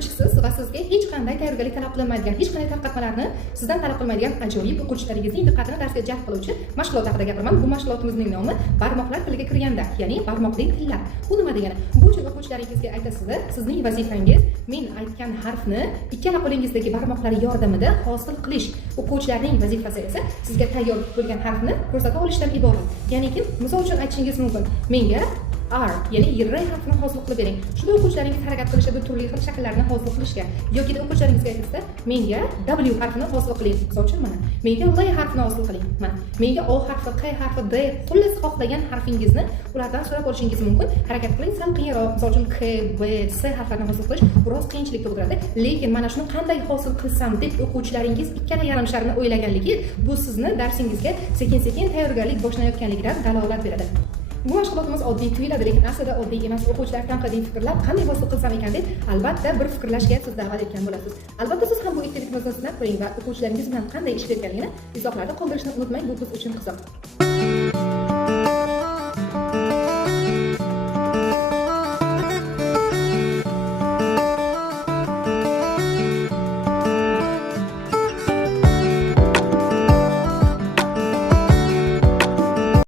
o'qituvchisiz va sizga hech qanday tayyorgarlik talab qilinmaydigan, hech qanday tarqatmalarni sizdan talab qilmaydigan ajoyib o'quvchilaringizning diqqatini darsga jalb qiluvchi mashg'ulot haqida gapiraman. Bu mashg'ulotimizning nomi barmoqlar tiliga kirganda, ya'ni barmoqli tillar. Bu nima degani? Bu uchun o'quvchilaringizga aytasizlar, sizning vazifangiz men aytgan harfni ikkala qo'lingizdagi barmoqlar yordamida hosil qilish. O'quvchilarning vazifasi esa sizga tayyor bo'lgan harfni ko'rsata olishdan iborat. Ya'niki, misol uchun aytishingiz mumkin. Menga R, ya'ni Y harfini hosil qilib bering. Shunda o'quvchilaringiz harakat qilishadi turli xil shakllarni hosil qilishga. Yoki o'quvchilaringizga aytasiz, menga W harfini hosil qiling. Misol uchun mana. Menga L harfini hosil qiling. Mana. Menga O harfi, Q harfi, D, xullas xohlagan harfingizni ulardan so'rab olishingiz mumkin. Harakat qiling, sal qiyinroq. Misol uchun K, B, C harflarini hosil qilish biroz qiyinchilik tug'diradi. Lekin mana shuni qanday hosil qilsam deb o'quvchilaringiz ikkala yarim sharni o'ylaganligi bu sizni darsingizga sekin-sekin tayyorgarlik boshlanayotganligidan dalolat beradi. Bu mashg'ulotimiz oddiy tuyuladi, lekin aslida oddiy emas. O'quvchilar tanqidiy fikrlab, qanday hosil qilsam ekan deb albatta bir fikrlashga siz da'vat etgan bo'lasiz. Albatta siz ham bu aktivitamizni sinab ko'ring va o'quvchilaringiz bilan qanday ish berganligini izohlarda qoldirishni unutmang. Bu biz uchun qiziq.